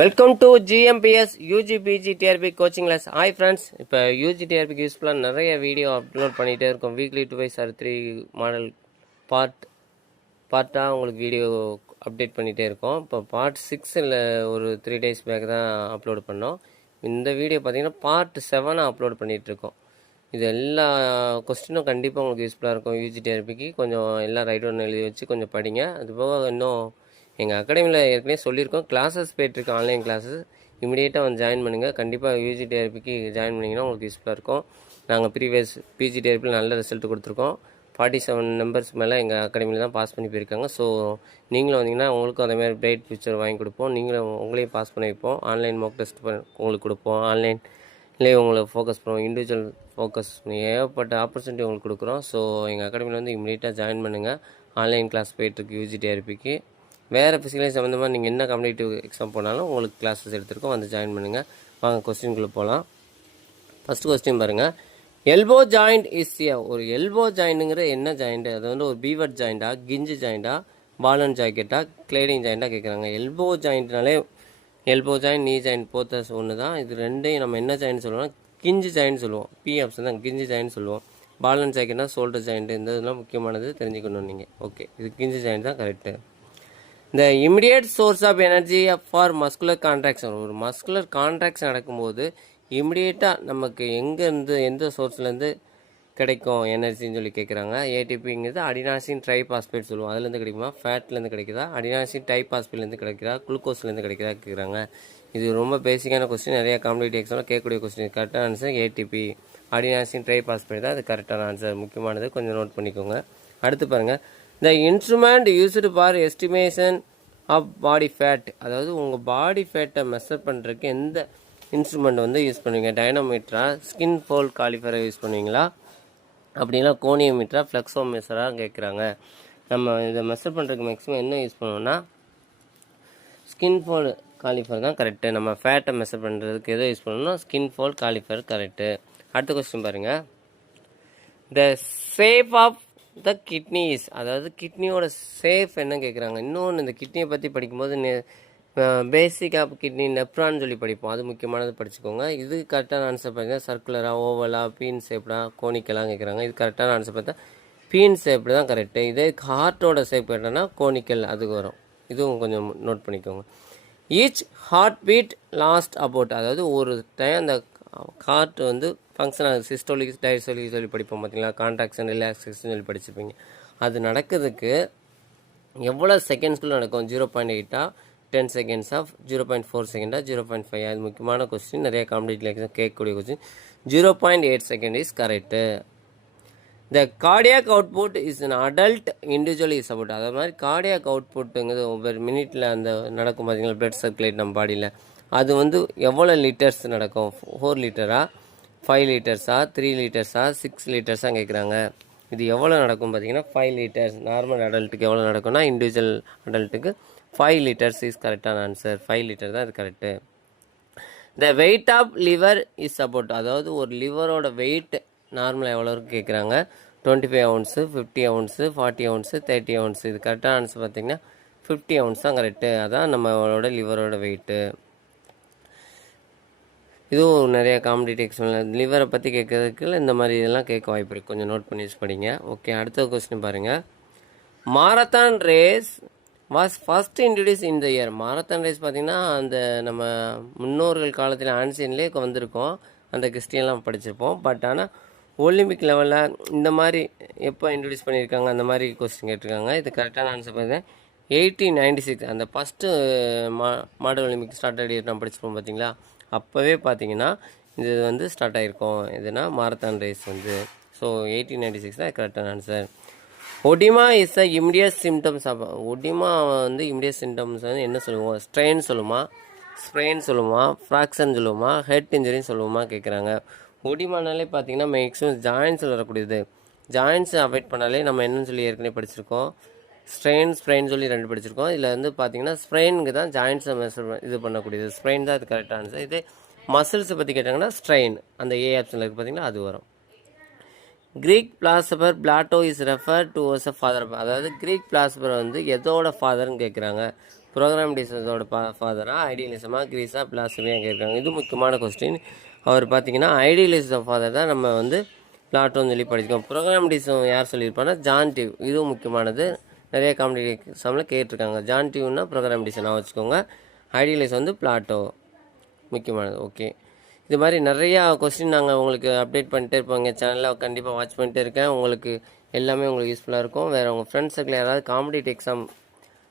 Welcome to GMPS UG PG TRB coaching class. Hi friends, இப்போ யூஜிடிஆர்பிக்கு யூஸ்ஃபுல்லாக நிறைய வீடியோ அப்லோட் பண்ணிகிட்டே இருக்கோம். வீக்லி 2/3 மாடல் பார்ட்டாக உங்களுக்கு வீடியோ அப்டேட் பண்ணிகிட்டே இருக்கோம். இப்போ பார்ட் 6 ஒரு 3 days பேக் தான் அப்லோட் பண்ணோம். இந்த வீடியோ பார்த்தீங்கன்னா பார்ட் 7 அப்லோட் பண்ணிகிட்ருக்கோம். இது எல்லா கொஸ்டினும் கண்டிப்பாக உங்களுக்கு யூஸ்ஃபுல்லாக இருக்கும். யூஜிடிஆர்பிக்கு கொஞ்சம் எல்லாம் ரைட் ஒன்று எழுதி வச்சு கொஞ்சம் படிங்க. அது போக இன்னும் எங்கள் அகாடமியில் ஏற்கனவே சொல்லியிருக்கோம், கிளாஸஸ் போய்ட்டுருக்கு, ஆன்லைன் கிளாஸஸ். இமீடியட்டாக வந்து ஜாயின் பண்ணுங்கள். கண்டிப்பாக யூஜிடிஆர்பிக்கு ஜாயின் பண்ணிங்கன்னா உங்களுக்கு யூஸ்ஃபுல்லாக இருக்கும். நாங்கள் ப்ரீவியஸ் பிஜிடிஆர்பியில் நல்ல ரிசல்ட் கொடுத்துருக்கோம். 47 நம்பர்ஸ் மேலே எங்கள் அகாடமியில் தான் பாஸ் பண்ணி போயிருக்காங்க. ஸோ நீங்களும் வந்தீங்கன்னா உங்களுக்கும் அதேமாதிரி பிரைட் ஃபியூச்சர் வாங்கி கொடுப்போம். நீங்களும் உங்களையும் பாஸ் பண்ணி வைப்போம். ஆன்லைன் மார்க் டெஸ்ட் உங்களுக்கு கொடுப்போம். ஆன்லைன்லேயே உங்களை ஃபோக்கஸ் பண்ணுவோம். இண்டிவிஜுவல் ஃபோக்கஸ் ஏகப்பட்ட ஆப்பர்ச்சுனிட்டி உங்களுக்கு கொடுக்குறோம். ஸோ எங்கள் அகாடமியில் வந்து இமீடியட்டாக ஜாயின் பண்ணுங்கள். ஆன்லைன் கிளாஸ் போய்ட்டுருக்கு யூஜிடிஆர்பிக்கு. வேறு ஃபிசிக்கலி சம்மந்தமாக நீங்கள் என்ன காம்படிட்டிவ் எக்ஸாம் போனாலும் உங்களுக்கு கிளாஸஸ் எடுத்துருக்கோம், வந்து ஜாயின் பண்ணுங்கள். வாங்க கொஸ்டின்குள்ளே போகலாம். ஃபஸ்ட்டு கொஸ்டின் பாருங்கள். எல்போ ஜாயிண்ட் இஸ் ஒரு எல்போ ஜாயிண்ட்டுங்கிற என்ன ஜாயிண்ட்டு? அது வந்து ஒரு பீவர்ட் ஜாயிண்டா, கிஞ்சு ஜாயிண்டா, பால் அண்ட் ஜாக்கெட்டா, கிளேடிங் ஜாயிண்டாக கேட்குறாங்க. எல்போ ஜாயிண்ட்னாலே எல்போ ஜாயிண்ட், நீ ஜாயிண்ட் போத்தஸ் ஒன்று தான். இது ரெண்டையும் நம்ம என்ன ஜாயிண்ட் சொல்லுவோம்னா கிஞ்சு ஜாயிண்ட் சொல்லுவோம். பி ஆப்ஷன் தான் கிஞ்சு ஜாயிண்ட் சொல்லுவோம். பால் அண்ட் ஜாக்கெட்னா ஷோல்டர் ஜாயிண்ட்டு. இந்த இதெல்லாம் முக்கியமானது தெரிஞ்சுக்கணும் நீங்கள். ஓகே, இது கிஞ்சு ஜாயிண்ட் தான் கரெக்டு. இந்த immediate source of energy for muscular contraction. ஒரு மஸ்குலர் கான்ட்ராக்ஷன் நடக்கும்போது இமிடியேட்டாக நமக்கு எங்கேருந்து எந்த சோர்ஸ்லேருந்து கிடைக்கும் எனர்ஜின்னு சொல்லி கேட்குறாங்க. ஏடிபிங்கிறது அடினாசின் ட்ரைபாஸ்பேட் சொல்லுவோம். அதுலேருந்து கிடைக்குமா? ஃபேட்லேருந்து கிடைக்குதா? அடினாசின் டைபாஸ்பேட்லேருந்து கிடைக்குதா? குளுக்கோஸ்லேருந்து கிடைக்குதா கேட்குறாங்க. இது ரொம்ப பேசிக்கான கொஸ்டின். நிறையா காம்படிட்டிவ் எக்ஸாமில் கேட்கக்கூடிய கொஸ்டின். கரெக்டான ஆன்சர் ஏடிபி, அடினாசின் ட்ரைபாஸ்பேட் தான் அது கரெக்டான ஆன்சர். முக்கியமானது, கொஞ்சம் நோட் பண்ணிக்கோங்க. அடுத்து பாருங்கள். The instrument used for estimation of body fat, அதாவது உங்கள் பாடி ஃபேட்டை மெஷர் பண்ணுறதுக்கு எந்த இன்ஸ்ட்ருமெண்ட் வந்து யூஸ் பண்ணுவீங்க? டைனோமீட்டரா, ஸ்கின் ஃபோல்ட் காலிஃபரை யூஸ் பண்ணுவீங்களா, அப்படின்னா கோனியோமீட்டரா, ஃப்ளெக்ஸோமீட்டராக கேட்குறாங்க. நம்ம இதை மெஷர் பண்ணுறதுக்கு மேக்ஸிமம் என்ன யூஸ் பண்ணுவோம்னா ஸ்கின் ஃபோல்ட் காலிஃபர் தான் கரெக்டு. நம்ம ஃபேட்டை மெஷர் பண்ணுறதுக்கு எதை யூஸ் பண்ணணும்னா ஸ்கின் ஃபோல்ட் காலிஃபர் கரெக்டு. அடுத்த கொஸ்டின் பாருங்கள். The shape of the kidneys, அதாவது கிட்னியோட ஷேப் என்ன கேட்குறாங்க. இன்னொன்று இந்த கிட்னியை பற்றி படிக்கும்போது பேசிக் ஆஃப் கிட்னி நெப்ரான்னு சொல்லி படிப்போம். அது முக்கியமானது படிச்சுக்கோங்க. இது கரெக்டான ஆன்சர் பார்த்தீங்கன்னா சர்க்குலரா, ஓவலா, பீன் ஷேப்டா, கோனிக்கலாக கேட்குறாங்க. இது கரெக்டான ஆன்சர் பார்த்தா பீன் ஷேப்டு தான் கரெக்டு. இதே ஹார்ட்டோட ஷேப் கேட்டோன்னா கோனிக்கல் அதுக்கு வரும். இதுவும் கொஞ்சம் நோட் பண்ணிக்கோங்க. Each heart beat last about, அதாவது ஒரு டைம் அந்த ஹார்ட் வந்து ஃபங்க்ஷன் ஆகுது. சிஸ்டோலிக் டயஸ்டோலிக் சொல்லி படிப்போம் பார்த்தீங்களா, கான்ட்ராக்ஷன் ரிலாக்ஸேஷன் சொல்லி படிச்சுப்பீங்க. அது நடக்கிறதுக்கு எவ்வளோ செகண்ட்ஸ்குள்ளே நடக்கும்? 0.8 10 செகண்ட்ஸா, 0.4 செகண்டா, 0.5? அது முக்கியமான கொஸ்டின். நிறைய காம்படிட்டிவ் கேட்கக்கூடிய question. 0.8 second is correct. The cardiac output is an adult individual is about, அது மாதிரி கார்டியாக் அவுட்புட்டுங்கிறது ஒவ்வொரு மினிட்டில் அந்த நடக்கும் பார்த்தீங்களா, பிளட் சர்க்குலேட் நம்ம பாடியில். அது வந்து எவ்வளோ லிட்டர்ஸ் நடக்கும்? 4 லிட்டரா, 5 லிட்டர்ஸா, 3 லிட்டர்ஸா, 6 லிட்டர்ஸாக கேட்குறாங்க. இது எவ்வளோ நடக்கும் பார்த்தீங்கன்னா 5 லிட்டர்ஸ். நார்மல் அடல்ட்டுக்கு எவ்வளோ நடக்கும்னா இண்டிவிஜுவல் அடல்ட்டுக்கு 5 லிட்டர்ஸ் இஸ் கரெக்டான ஆன்சர். 5 லிட்டர் தான் இது correct. The weight of liver is about, அதாவது ஒரு லிவரோட வெயிட் நார்மலாக எவ்வளோ இருக்கு கேட்குறாங்க. 25 ounce, 50 ounce, 40 ounce, 30 ounce. இது கரெக்டான ஆன்சர் பார்த்தீங்கன்னா 50 ounce தான் கரெக்டு. அதான் நம்மளோட லிவரோட வெயிட்டு. இதுவும் நிறைய காம்படிட்டிவ் எக்ஸாமில் லிவரை பற்றி கேட்கறதுக்கு இந்த மாதிரி இதெல்லாம் கேட்க வாய்ப்பு இருக்குது. கொஞ்சம் நோட் பண்ணி படிங்க. ஓகே, அடுத்த கொஸ்டின் பாருங்கள். Marathon race was first introduce in the year. Marathon race பார்த்திங்கன்னா அந்த நம்ம முன்னோர்கள் காலத்தில் ஆன்சியன்லேயே வந்திருக்கோம். அந்த கிறிஸ்டியன்லாம் படிச்சிருப்போம். பட் ஆனால் ஒலிம்பிக் லெவலில் இந்த மாதிரி எப்போ இன்ட்ரடியூஸ் பண்ணியிருக்காங்க அந்த மாதிரி கொஸ்டின் கேட்டிருக்காங்க. இது கரெக்டான ஆன்சர் பார்த்தீங்கன்னா 1896. அந்த ஃபஸ்ட்டு மாடல் ஒலிம்பிக் ஸ்டார்ட் ஆகி நான் படிச்சிருப்போம் பார்த்தீங்களா, அப்போவே பார்த்தீங்கன்னா இது வந்து ஸ்டார்ட் ஆகிருக்கோம். இதுனா மாரத்தான் ரேஸ் வந்து. ஸோ 1896 தான் கரெக்டான answer. Oedema is a immediate symptoms of, oedema வந்து இமிடியட் சிம்டம்ஸ் வந்து என்ன சொல்லுவோம்? ஸ்ட்ரெயின் சொல்லுமா, ஸ்ப்ரெயின் சொல்லுமா, ஃப்ராக்சன் சொல்லுவோமா, ஹெட் இன்ஜுரின்னு சொல்லுவோமா கேட்குறாங்க. ஒடிமானாலே பார்த்தீங்கன்னா மேக்ஸிமம் ஜாயின்ஸில் வரக்கூடியது. ஜாயின்ஸை அவாய்ட் பண்ணாலே நம்ம என்னன்னு சொல்லி ஏற்கனவே படிச்சிருக்கோம். ஸ்ப்ரெயின் சொல்லி 2 படிச்சிருக்கோம். இதில் வந்து பார்த்தீங்கன்னா ஸ்ப்ரெயினுக்கு தான் ஜாயின்ஸை மெஷர் இது பண்ணக்கூடியது. ஸ்ப்ரெயின் தான் அது கரெக்டாக ஆன்சர். இதே மசில்ஸை பற்றி கேட்டாங்கன்னா ஸ்ட்ரெயின், அந்த ஏ ஆப்ஷனில் இருக்குது பார்த்தீங்கன்னா அது வரும். Greek philosopher Plato is refer to as a father, அதாவது கிரீக் பிலாசபர் வந்து எதோட ஃபாதர்னு கேட்குறாங்க. ப்ரோக்ராம் டிசைன்ஸோட ஃபாதராக ஐடியலிசமாக கிரீஸா பிலாசபியாக கேட்குறாங்க. இது முக்கியமான கொஸ்டின். அவர் பார்த்தீங்கன்னா ஐடியலிசம் ஃபாதர் தான் நம்ம வந்து பிளாட்டோன்னு சொல்லி படிச்சிருக்கோம். ப்ரோக்ராம் டிசைன் யார் சொல்லியிருப்பாங்கன்னா ஜான் டியூ. இதுவும் முக்கியமானது, நிறைய காம்படிட்டிவ் எக்ஸாமில் கேட்டிருக்காங்க. ஜான் டியூன்னா ப்ரோக்ராம் டிசைனாக வச்சுக்கோங்க. ஐடியலிசம் வந்து பிளாட்டோ முக்கியமானது. ஓகே, இது மாதிரி நிறையா கொஸ்டின் நாங்கள் உங்களுக்கு அப்டேட் பண்ணிட்டே இருப்போம். எங்கள் சேனலில் கண்டிப்பாக வாட்ச் பண்ணிட்டே இருக்கேன். உங்களுக்கு எல்லாமே உங்களுக்கு யூஸ்ஃபுல்லாக இருக்கும். வேறு உங்கள் ஃப்ரெண்ட்ஸ் சர்க்கிள் யாராவது காம்படிட்டிவ் எக்ஸாம்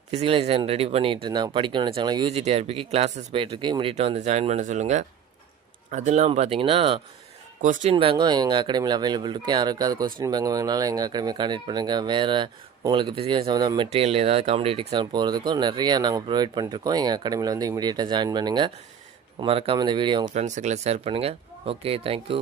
ஃபிசிக்கலைசேஷன் ரெடி பண்ணிகிட்டு இருந்தாங்க, படிக்கணும்னு நினச்சாங்களா, யூஜிடிஆர்பிக்கு கிளாஸஸ் போயிட்டுருக்கு, இமீடியட்டாக வந்து ஜாயின் பண்ண சொல்லுங்கள். அது இல்லாமல் பார்த்தீங்கன்னா கொஸ்டின் பேங்கும் எங்கள் அகாடமியில் அவைலபிள் இருக்குது. யாருக்காவது கொஸ்டின் பேங்க் வேணுனாலும் எங்கள் அகாடமி கான்டெக்ட் பண்ணுங்கள். வேறு உங்களுக்கு ஃபிசிக்கல் சம்மந்தம் மெட்டீரியல் ஏதாவது காம்படிட்டிவ் எக்ஸாம் போகிறதுக்கும் நிறையா நாங்கள் ப்ரொவைட் பண்ணிருக்கோம். எங்கள் அகாடமியில் வந்து இமீடியட்டாக ஜாயின் பண்ணுங்கள். மறக்காமல் இந்த வீடியோ உங்கள் ஃப்ரெண்ட்ஸுக்குள்ள ஷேர் பண்ணுங்கள். Okay, thank you.